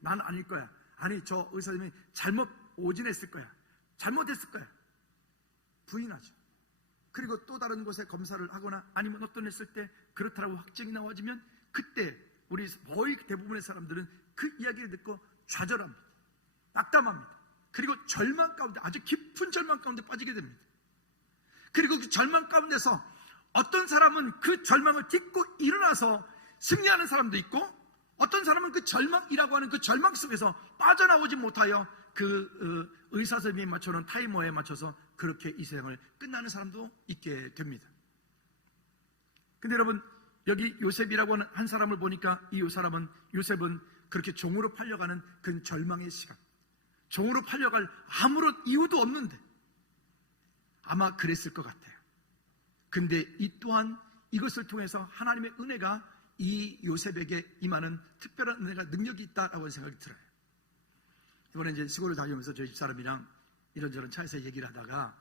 난 아닐 거야. 아니, 저 의사 선생님이 잘못 오진했을 거야. 잘못했을 거야. 부인하죠. 그리고 또 다른 곳에 검사를 하거나 아니면 어떤 했을 때 그렇다고 확정이 나와지면 그때 우리 거의 대부분의 사람들은 그 이야기를 듣고 좌절합니다. 낙담합니다. 그리고 절망 가운데, 아주 깊은 절망 가운데 빠지게 됩니다. 그리고 그 절망 가운데서 어떤 사람은 그 절망을 딛고 일어나서 승리하는 사람도 있고, 어떤 사람은 그 절망이라고 하는 그 절망 속에서 빠져나오지 못하여 그 의사 선생님이 맞춰놓은 타이머에 맞춰서 그렇게 이 세상을 끝나는 사람도 있게 됩니다. 근데 여러분, 여기 요셉이라고 하는 한 사람을 보니까 요셉은 그렇게 종으로 팔려가는 그 절망의 시간, 종으로 팔려갈 아무런 이유도 없는데 아마 그랬을 것 같아요. 근데 이 또한 이것을 통해서 하나님의 은혜가 이 요셉에게 임하는 특별한 은혜가, 능력이 있다라고 생각이 들어요. 이번에 이제 시골을 다니면서 저희 집사람이랑 이런저런 차에서 얘기를 하다가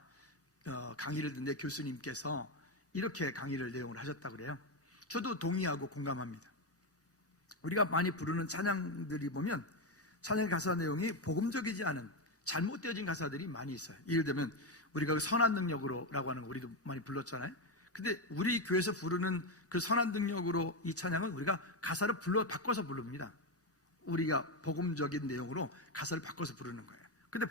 강의를 듣는데 교수님께서 이렇게 강의를 내용을 하셨다고 그래요. 저도 동의하고 공감합니다. 우리가 많이 부르는 찬양들이 보면 찬양 가사 내용이 복음적이지 않은 잘못되어진 가사들이 많이 있어요. 예를 들면 우리가 선한 능력으로라고 하는 거 우리도 많이 불렀잖아요. 근데 우리 교회에서 부르는 그 선한 능력으로 이 찬양은 우리가 가사를 바꿔서 부릅니다. 우리가 복음적인 내용으로 가사를 바꿔서 부르는 거예요. 근데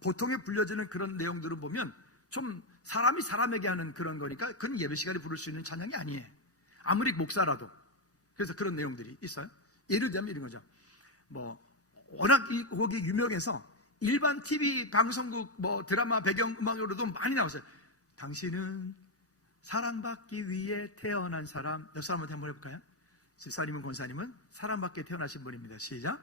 보통에 불려지는 그런 내용들을 보면 좀 사람이 사람에게 하는 그런 거니까 그건 예배 시간에 부를 수 있는 찬양이 아니에요. 아무리 목사라도. 그래서 그런 내용들이 있어요. 예를 들면 이런 거죠. 워낙 이 곡이 유명해서 일반 TV 방송국 드라마 배경음악으로도 많이 나왔어요. 당신은 사랑받기 위해 태어난 사람. 옆 사람한테 한번 해볼까요? 집사님은 권사님은 사랑받기 태어나신 분입니다. 시작.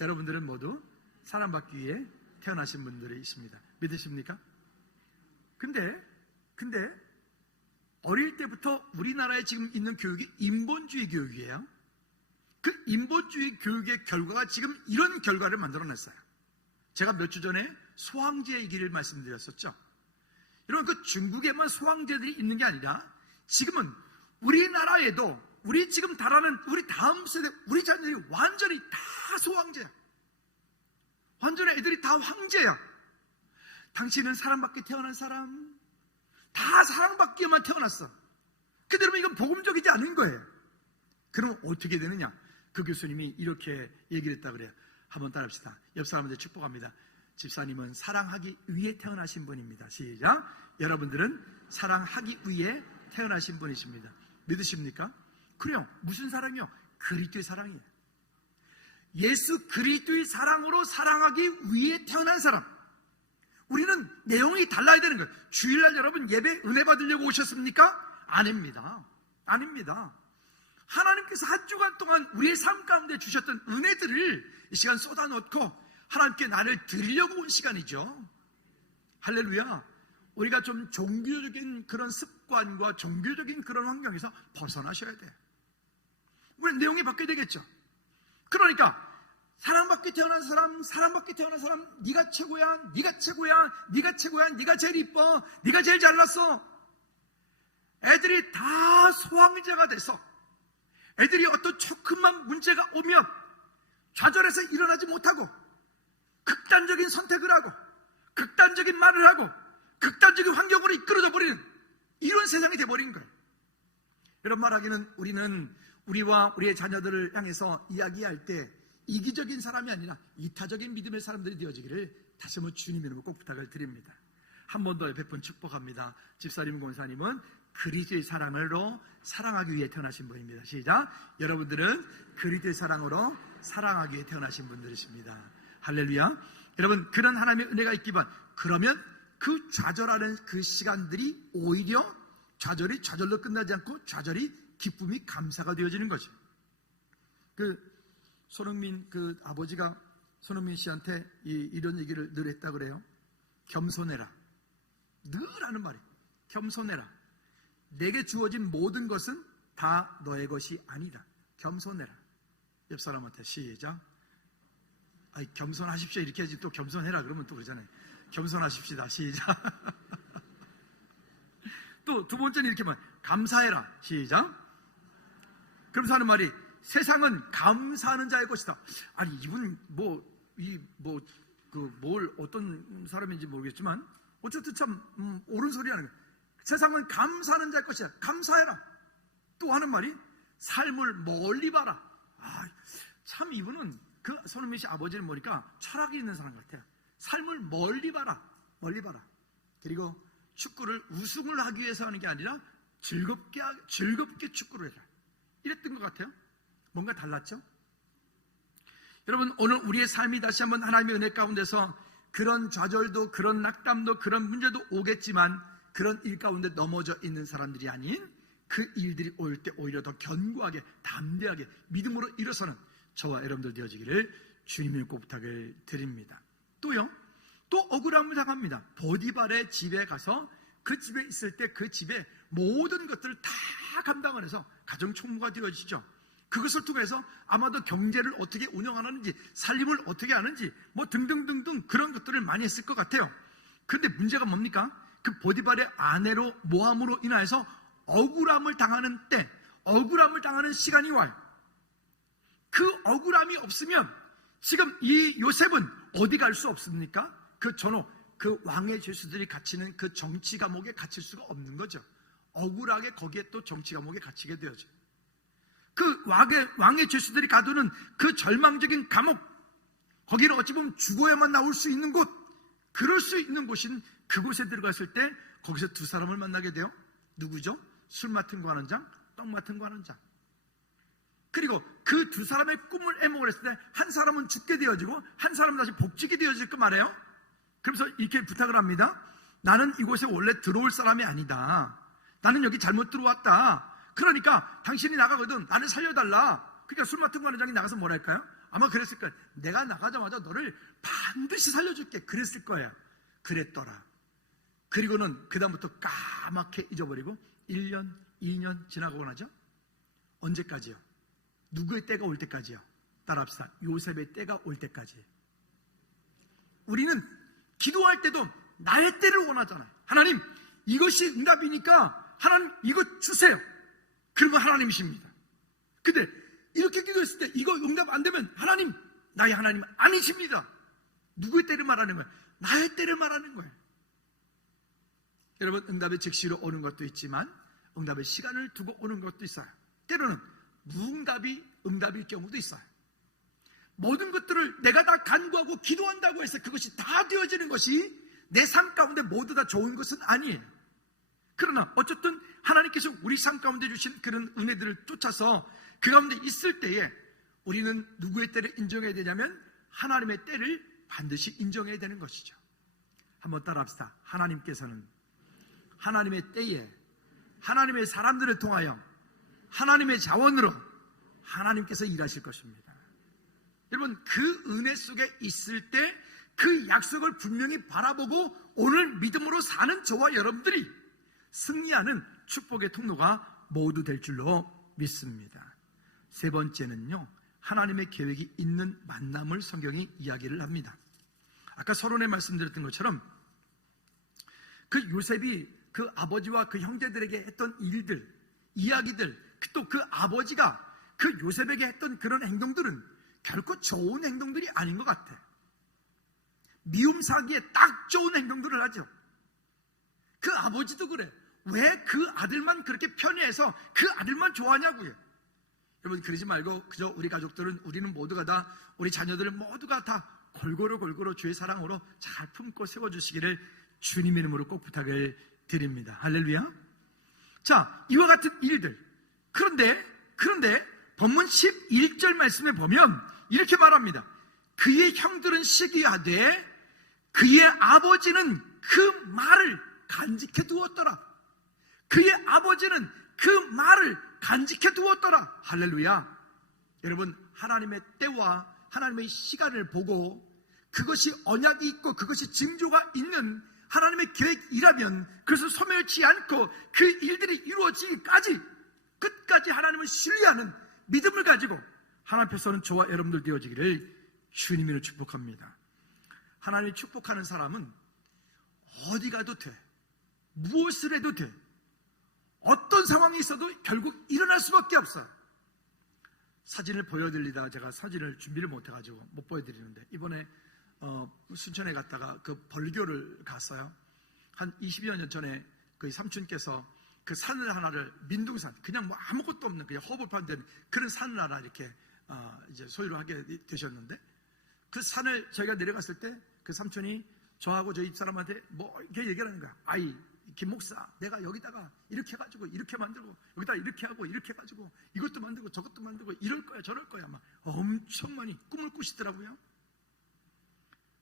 여러분들은 모두 사랑받기 위해 태어나신 분들이 있습니다. 믿으십니까? 근데 어릴 때부터 우리나라에 지금 있는 교육이 인본주의 교육이에요. 그 인본주의 교육의 결과가 지금 이런 결과를 만들어냈어요. 제가 몇 주 전에 소황제 얘기를 말씀드렸었죠. 이런 그 중국에만 소황제들이 있는 게 아니라 지금은 우리나라에도 우리 지금 달하는 우리 다음 세대 우리 자녀들이 완전히 다 소황제야. 완전히 애들이 다 황제야. 당신은 사랑받기 태어난 사람, 다 사랑받기에만 태어났어. 근데 여러분 이건 복음적이지 않은 거예요. 그럼 어떻게 되느냐? 그 교수님이 이렇게 얘기를 했다 그래요. 한번 따라합시다. 옆 사람한테 축복합니다. 집사님은 사랑하기 위해 태어나신 분입니다. 시작. 여러분들은 사랑하기 위해 태어나신 분이십니다. 믿으십니까? 그래요. 무슨 사랑이요? 그리스도의 사랑이에요. 예수 그리스도의 사랑으로 사랑하기 위해 태어난 사람. 우리는 내용이 달라야 되는 거예요. 주일날 여러분 예배 은혜 받으려고 오셨습니까? 아닙니다. 아닙니다. 하나님께서 한 주간 동안 우리의 삶 가운데 주셨던 은혜들을 이 시간 쏟아놓고 하나님께 나를 드리려고 온 시간이죠. 할렐루야. 우리가 좀 종교적인 그런 습관과 종교적인 그런 환경에서 벗어나셔야 돼요. 우리 내용이 바뀌어야 되겠죠. 그러니까 사랑받게 태어난 사람, 사랑받게 태어난 사람, 네가 최고야, 네가 최고야, 네가 최고야, 네가 제일 이뻐, 네가 제일 잘났어. 애들이 다 소황제가 돼서 애들이 어떤 조금만 문제가 오면 좌절해서 일어나지 못하고 극단적인 선택을 하고 극단적인 말을 하고 극단적인 환경으로 이끌어져 버리는 이런 세상이 돼버린 거예요. 이런 말하기는 우리는 우리와 우리의 자녀들을 향해서 이야기할 때 이기적인 사람이 아니라 이타적인 믿음의 사람들이 되어지기를 다시 한번 주님의 이름으로 꼭 부탁을 드립니다. 한 번 더 베푼 축복합니다. 집사님, 권사님은 그리스도의 사랑으로 사랑하기 위해 태어나신 분입니다. 시작. 여러분들은 그리스도의 사랑으로 사랑하기 위해 태어나신 분들이십니다. 할렐루야. 여러분, 그런 하나님의 은혜가 있기만, 그러면 그 좌절하는 그 시간들이 오히려 좌절이 좌절로 끝나지 않고 좌절이 기쁨이 감사가 되어지는 거죠. 손흥민 아버지가 손흥민 씨한테 이런 얘기를 늘 했다 그래요. 겸손해라. 늘 하는 말이에요. 겸손해라. 내게 주어진 모든 것은 다 너의 것이 아니다. 겸손해라. 옆 사람한테 시작. 겸손하십시오 이렇게 하지, 또 겸손해라 그러면 또 그러잖아요. 겸손하십시다. 시작. 또 두 번째는 이렇게 말, 감사해라. 시작. 그러면서 하는 말이, 세상은 감사하는 자의 것이다. 아니, 이분 어떤 사람인지 모르겠지만 어쨌든 참 옳은 소리 하는 거예요. 세상은 감사하는 자의 것이야. 감사해라. 또 하는 말이, 삶을 멀리 봐라. 참 이분은 그 손흥민 씨 아버지를 보니까 철학이 있는 사람 같아요. 삶을 멀리 봐라. 멀리 봐라. 그리고 축구를 우승을 하기 위해서 하는 게 아니라 즐겁게 축구를 해라. 이랬던 것 같아요. 뭔가 달랐죠? 여러분, 오늘 우리의 삶이 다시 한번 하나님의 은혜 가운데서 그런 좌절도, 그런 낙담도, 그런 문제도 오겠지만 그런 일 가운데 넘어져 있는 사람들이 아닌 그 일들이 올 때 오히려 더 견고하게, 담대하게 믿음으로 일어서는 저와 여러분들 되어지기를 주님의 꼭 부탁을 드립니다. 또요, 또 억울함을 당합니다. 보디발의 집에 가서 그 집에 있을 때 그 집에 모든 것들을 다 감당을 해서 가정 총무가 되어지죠. 그것을 통해서 아마도 경제를 어떻게 운영하는지, 살림을 어떻게 하는지 등등등등 그런 것들을 많이 했을 것 같아요. 그런데 문제가 뭡니까? 그 보디발의 아내로 모함으로 인하여서 억울함을 당하는 때, 억울함을 당하는 시간이 와요. 그 억울함이 없으면 지금 이 요셉은 어디 갈 수 없습니까? 그 왕의 죄수들이 갇히는 그 정치 감옥에 갇힐 수가 없는 거죠. 억울하게 거기에 또 정치 감옥에 갇히게 되어져. 그 왕의 죄수들이 가두는 그 절망적인 감옥, 거기는 어찌 보면 죽어야만 나올 수 있는 곳, 그럴 수 있는 곳인 그곳에 들어갔을 때 거기서 두 사람을 만나게 돼요. 누구죠? 술 맡은 관원장, 떡 맡은 관원장. 그리고 그 두 사람의 꿈을 애먹을 했을 때 한 사람은 죽게 되어지고 한 사람은 다시 복지게 되어질 거 말이에요. 그래서 이렇게 부탁을 합니다. 나는 이곳에 원래 들어올 사람이 아니다. 나는 여기 잘못 들어왔다. 그러니까 당신이 나가거든. 나를 살려달라. 그러니까 술 맡은 관원장이 나가서 뭐랄까요? 아마 그랬을 거예요. 내가 나가자마자 너를 반드시 살려줄게. 그랬을 거예요. 그랬더라. 그리고는 그 다음부터 까맣게 잊어버리고 1년, 2년 지나가고 나죠. 언제까지요? 누구의 때가 올 때까지요? 따라합시다. 요셉의 때가 올 때까지. 우리는 기도할 때도 나의 때를 원하잖아요. 하나님, 이것이 응답이니까 하나님 이거 주세요. 그러면 하나님이십니다. 근데 이렇게 기도했을 때 이거 응답 안 되면 하나님, 나의 하나님 아니십니다. 누구의 때를 말하는 거예요? 나의 때를 말하는 거예요. 여러분, 응답이 즉시로 오는 것도 있지만 응답의 시간을 두고 오는 것도 있어요. 때로는 무응답이 응답일 경우도 있어요. 모든 것들을 내가 다 간구하고 기도한다고 해서 그것이 다 되어지는 것이 내 삶 가운데 모두 다 좋은 것은 아니에요. 그러나 어쨌든 하나님께서 우리 삶 가운데 주신 그런 은혜들을 쫓아서 그 가운데 있을 때에 우리는 누구의 때를 인정해야 되냐면 하나님의 때를 반드시 인정해야 되는 것이죠. 한번 따라합시다. 하나님께서는 하나님의 때에 하나님의 사람들을 통하여 하나님의 자원으로 하나님께서 일하실 것입니다. 여러분, 그 은혜 속에 있을 때 그 약속을 분명히 바라보고 오늘 믿음으로 사는 저와 여러분들이 승리하는 축복의 통로가 모두 될 줄로 믿습니다. 세 번째는요, 하나님의 계획이 있는 만남을 성경이 이야기를 합니다. 아까 서론에 말씀드렸던 것처럼 그 요셉이 그 아버지와 그 형제들에게 했던 일들, 이야기들, 또 그 아버지가 그 요셉에게 했던 그런 행동들은 결코 좋은 행동들이 아닌 것 같아. 미움 사기에 딱 좋은 행동들을 하죠. 그 아버지도 그래. 왜 그 아들만 그렇게 편애해서 그 아들만 좋아하냐고요. 여러분, 그러지 말고 그저 우리 가족들은, 우리는 모두가 다, 우리 자녀들 모두가 다 골고루 주의 사랑으로 잘 품고 세워주시기를 주님의 이름으로 꼭 부탁을 드립니다. 할렐루야. 자, 이와 같은 일들. 그런데 본문 11절 말씀에 보면 이렇게 말합니다. 그의 형들은 시기하되 그의 아버지는 그 말을 간직해 두었더라. 그의 아버지는 그 말을 간직해 두었더라. 할렐루야. 여러분, 하나님의 때와 하나님의 시간을 보고 그것이 언약이 있고 그것이 징조가 있는 하나님의 계획이라면 그것을 소멸치 않고 그 일들이 이루어지기까지 끝까지 하나님을 신뢰하는 믿음을 가지고 하나님 앞에서는 저와 여러분들 되어지기를 주님으로 축복합니다. 하나님이 축복하는 사람은 어디 가도 돼. 무엇을 해도 돼. 어떤 상황이 있어도 결국 일어날 수밖에 없어요. 사진을 보여드리다가 제가 사진을 준비를 못해가지고 못 보여드리는데, 이번에 순천에 갔다가 그 벌교를 갔어요. 한 20여 년 전에 그 삼촌께서 그 산을 하나를, 민둥산, 그냥 뭐 아무것도 없는 그냥 허벌판 된 그런 산을 하나 이렇게 이제 소유를 하게 되셨는데, 그 산을 저희가 내려갔을 때 그 삼촌이 저하고 저희 집사람한테 뭐 이렇게 얘기하는 거야. 아이, 김 목사, 내가 여기다가 이렇게 해가지고 이렇게 만들고 여기다 이렇게 하고 이렇게 해가지고 이것도 만들고 저것도 만들고 이럴 거야 저럴 거야 막 엄청 많이 꿈을 꾸시더라고요.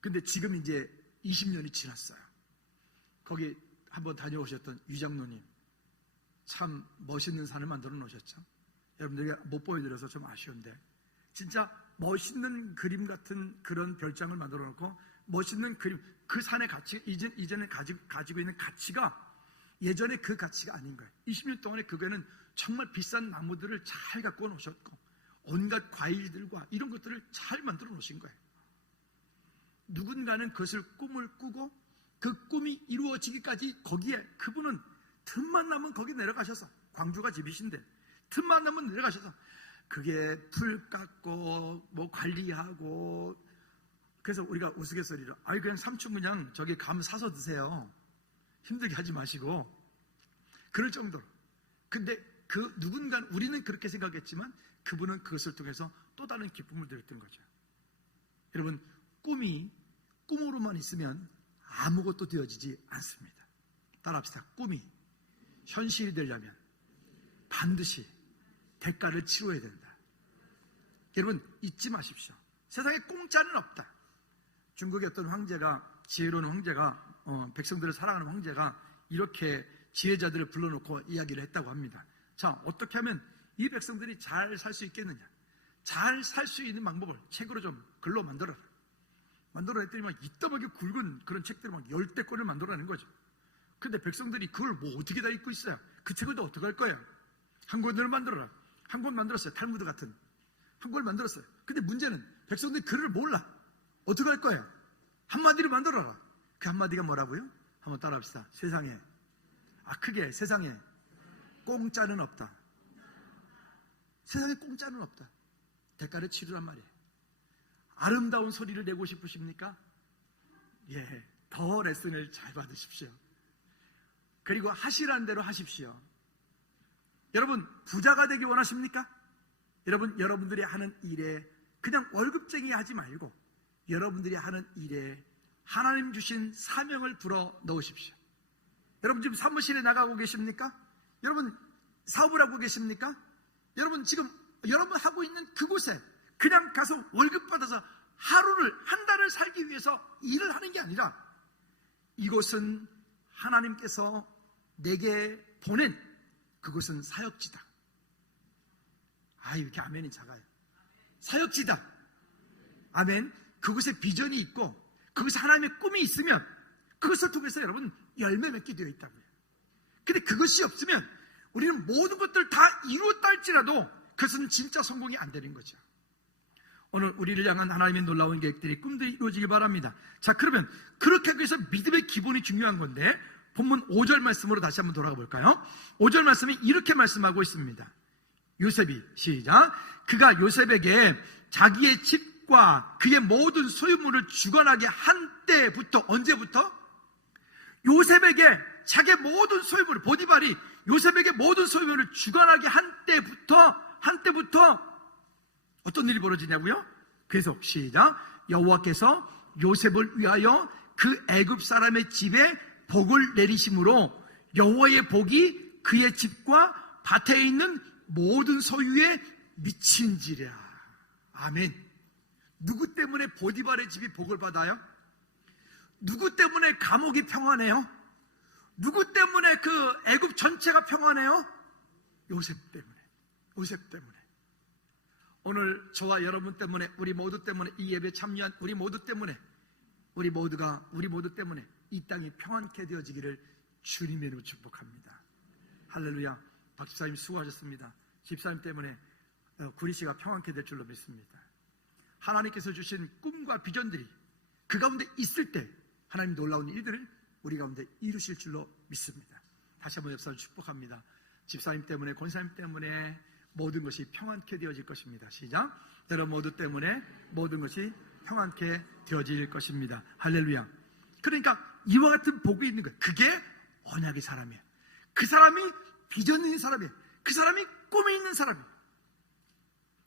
근데 지금 이제 20년이 지났어요. 거기 한번 다녀오셨던 유장로님, 참 멋있는 산을 만들어 놓으셨죠. 여러분들에게 못 보여드려서 좀 아쉬운데, 진짜 멋있는 그림 같은 그런 별장을 만들어 놓고 멋있는 그림, 그 산의 가치, 이전에 가지고 있는 가치가 예전에 그 가치가 아닌 거예요. 20년 동안에 그거는 정말 비싼 나무들을 잘 갖고 놓으셨고 온갖 과일들과 이런 것들을 잘 만들어 놓으신 거예요. 누군가는 그것을 꿈을 꾸고 그 꿈이 이루어지기까지 거기에 그분은 틈만 나면 거기 내려가셔서, 광주가 집이신데 틈만 나면 내려가셔서 그게 풀 깎고 뭐 관리하고, 그래서 우리가 우스갯소리로 아이 그냥 삼촌 그냥 저기 감 사서 드세요, 힘들게 하지 마시고, 그럴 정도로. 근데 그 누군가, 우리는 그렇게 생각했지만 그분은 그것을 통해서 또 다른 기쁨을 드렸던 거죠. 여러분, 꿈이 꿈으로만 있으면 아무것도 되어지지 않습니다. 따라합시다. 꿈이 현실이 되려면 반드시 대가를 치러야 된다. 여러분, 잊지 마십시오. 세상에 공짜는 없다. 중국의 어떤 황제가, 지혜로운 황제가, 백성들을 사랑하는 황제가 이렇게 지혜자들을 불러놓고 이야기를 했다고 합니다. 자, 어떻게 하면 이 백성들이 잘 살 수 있겠느냐, 잘 살 수 있는 방법을 책으로 좀 글로 만들어라. 만들어냈더니 막 이따하게 굵은 그런 책들을 막 10대권을 만들어내는 거죠. 근데 백성들이 그걸 뭐 어떻게 다 읽고 있어요? 그 책을 다 어떻게 할 거예요? 한 권을 만들어라. 한 권 만들었어요. 탈무드 같은 한 권을 만들었어요. 근데 문제는 백성들이 글을 몰라. 어떻게 할 거예요? 한마디로 만들어라. 그 한마디가 뭐라고요? 한번 따라합시다. 세상에, 크게, 세상에 공짜는 없다. 세상에 공짜는 없다. 대가를 치르란 말이에요. 아름다운 소리를 내고 싶으십니까? 예, 더 레슨을 잘 받으십시오. 그리고 하시라는 대로 하십시오. 여러분, 부자가 되기 원하십니까? 여러분, 여러분들이 하는 일에 그냥 월급쟁이 하지 말고 여러분들이 하는 일에 하나님 주신 사명을 불어 넣으십시오. 여러분 지금 사무실에 나가고 계십니까? 여러분 사업을 하고 계십니까? 여러분 지금 여러분 하고 있는 그곳에 그냥 가서 월급 받아서 하루를, 한 달을 살기 위해서 일을 하는 게 아니라 이곳은 하나님께서 내게 보낸, 그것은 사역지다. 이렇게 아멘이 작아요. 사역지다. 아멘. 그곳에 비전이 있고 그것에 하나님의 꿈이 있으면 그것을 통해서 여러분 열매 맺게 되어 있다고요. 근데 그것이 없으면 우리는 모든 것들 다 이루었다 할지라도 그것은 진짜 성공이 안 되는 거죠. 오늘 우리를 향한 하나님의 놀라운 계획들이, 꿈들이 이루어지길 바랍니다. 자, 그러면 그렇게 하기 위해서 믿음의 기본이 중요한 건데, 본문 5절 말씀으로 다시 한번 돌아가 볼까요? 5절 말씀이 이렇게 말씀하고 있습니다. 요셉이, 시작. 그가 요셉에게 자기의 집과 그의 모든 소유물을 주관하게 한 때부터, 언제부터? 요셉에게 자기의 모든 소유물을, 보디발이 요셉에게 모든 소유물을 주관하게 한 때부터 어떤 일이 벌어지냐고요? 계속 시작. 여호와께서 요셉을 위하여 그 애굽 사람의 집에 복을 내리심으로 여호와의 복이 그의 집과 밭에 있는 모든 소유에 미친지라. 아멘. 누구 때문에 보디발의 집이 복을 받아요? 누구 때문에 감옥이 평안해요? 누구 때문에 그 애굽 전체가 평안해요? 요셉 때문에. 요셉 때문에. 오늘 저와 여러분 때문에, 우리 모두 때문에, 이 예배에 참여한 우리 모두 때문에, 우리 모두 때문에 이 땅이 평안케 되어지기를 주님의 이름으로 축복합니다. 할렐루야. 박 집사님 수고하셨습니다. 집사님 때문에 구리씨가 평안케 될 줄로 믿습니다. 하나님께서 주신 꿈과 비전들이 그 가운데 있을 때 하나님 놀라운 일들을 우리 가운데 이루실 줄로 믿습니다. 다시 한번 옆사를 축복합니다. 집사님 때문에, 권사님 때문에 모든 것이 평안케 되어질 것입니다. 시작. 여러분 모두 때문에 모든 것이 평안케 되어질 것입니다. 할렐루야. 그러니까 이와 같은 복이 있는 거예요. 그게 언약의 사람이에요. 그 사람이 비전 있는 사람이에요. 그 사람이 꿈이 있는 사람이에요.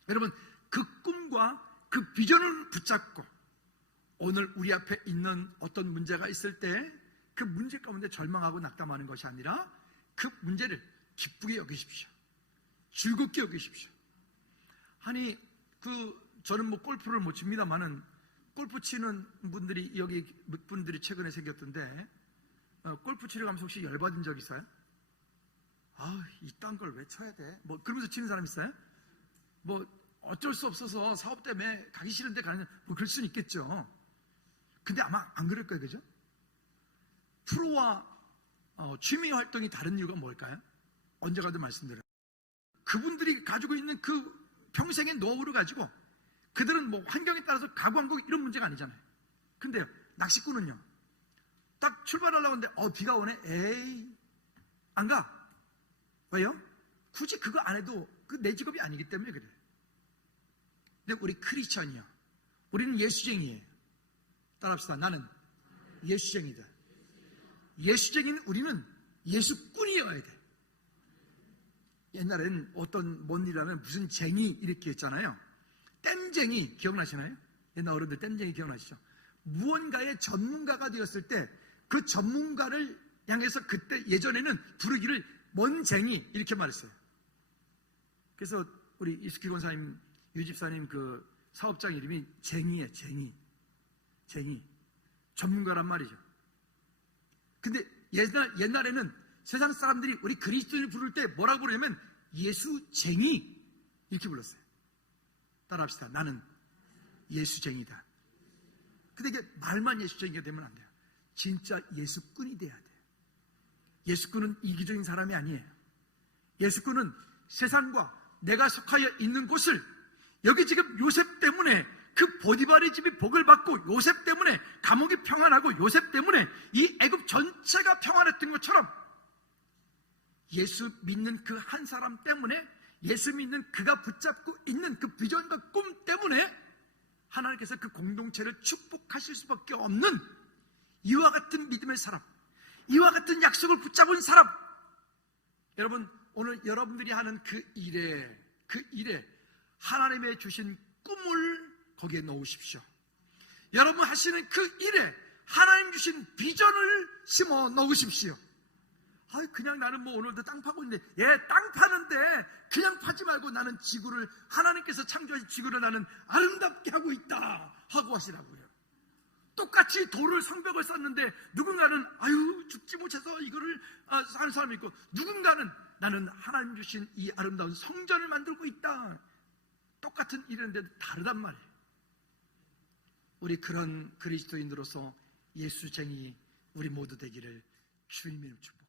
여러분, 그 꿈과 그 비전을 붙잡고 오늘 우리 앞에 있는 어떤 문제가 있을 때 그 문제 가운데 절망하고 낙담하는 것이 아니라 그 문제를 기쁘게 여기십시오. 즐겁게 여기십시오. 아니, 저는 뭐 골프를 못 칩니다만은 골프 치는 분들이, 여기 몇 분들이 최근에 생겼던데, 골프 치러 가면서 혹시 열받은 적 있어요? 이딴 걸 왜 쳐야 돼? 뭐 그러면서 치는 사람 있어요? 뭐 어쩔 수 없어서 사업 때문에 가기 싫은데 가는, 뭐 그럴 수는 있겠죠. 근데 아마 안 그럴 거예요, 그죠? 프로와 취미 활동이 다른 이유가 뭘까요? 언제 가도 말씀드려요. 그분들이 가지고 있는 그 평생의 노하우를 가지고 그들은 뭐 환경에 따라서 가고 안 가고 이런 문제가 아니잖아요. 근데 낚시꾼은요, 딱 출발하려고 하는데 비가 오네. 에이, 안 가. 왜요? 굳이 그거 안 해도 그 내 직업이 아니기 때문에 그래요. 근데 우리 크리스천이요, 우리는 예수쟁이에요. 따라합시다. 나는 예수쟁이다. 예수쟁이는 우리는 예수꾼이어야 돼. 옛날에는 어떤 뭔 일하면 무슨 쟁이 이렇게 했잖아요. 땜쟁이 기억나시나요? 옛날 어른들 땜쟁이 기억나시죠? 무언가의 전문가가 되었을 때 그 전문가를 향해서 그때 예전에는 부르기를 뭔쟁이 이렇게 말했어요. 그래서 우리 이스키 권사님, 유집사님 그 사업장 이름이 쟁이에요. 쟁이. 전문가란 말이죠. 근데 옛날에는 세상 사람들이 우리 그리스도인을 부를 때 뭐라고 부르냐면 예수쟁이 이렇게 불렀어요. 따라합시다. 나는 예수쟁이다. 근데 이게 말만 예수쟁이가 되면 안 돼요. 진짜 예수꾼이 돼야 돼요. 예수꾼은 이기적인 사람이 아니에요. 예수꾼은 세상과 내가 속하여 있는 곳을, 여기 지금 요셉 때문에 그 보디발의 집이 복을 받고 요셉 때문에 감옥이 평안하고 요셉 때문에 이 애굽 전체가 평안했던 것처럼 예수 믿는 그 한 사람 때문에, 예수 믿는 그가 붙잡고 있는 그 비전과 꿈 때문에 하나님께서 그 공동체를 축복하실 수밖에 없는 이와 같은 믿음의 사람, 이와 같은 약속을 붙잡은 사람, 여러분 오늘 여러분들이 하는 그 일에 하나님의 주신 꿈을 거기에 넣으십시오. 여러분 하시는 그 일에 하나님 주신 비전을 심어 넣으십시오. 그냥 나는 뭐 오늘도 땅 파고 있는데, 땅 파는데 그냥 파지 말고 나는 지구를, 하나님께서 창조하신 지구를 나는 아름답게 하고 있다 하고 하시라고요. 똑같이 돌을 성벽을 쌓는데 누군가는 죽지 못해서 이거를 사는 사람이 있고, 누군가는 나는 하나님 주신 이 아름다운 성전을 만들고 있다. 똑같은 일인데도 다르단 말이에요. 우리 그런 그리스도인으로서 예수쟁이 우리 모두 되기를 주님의 이름으로 축복합니다.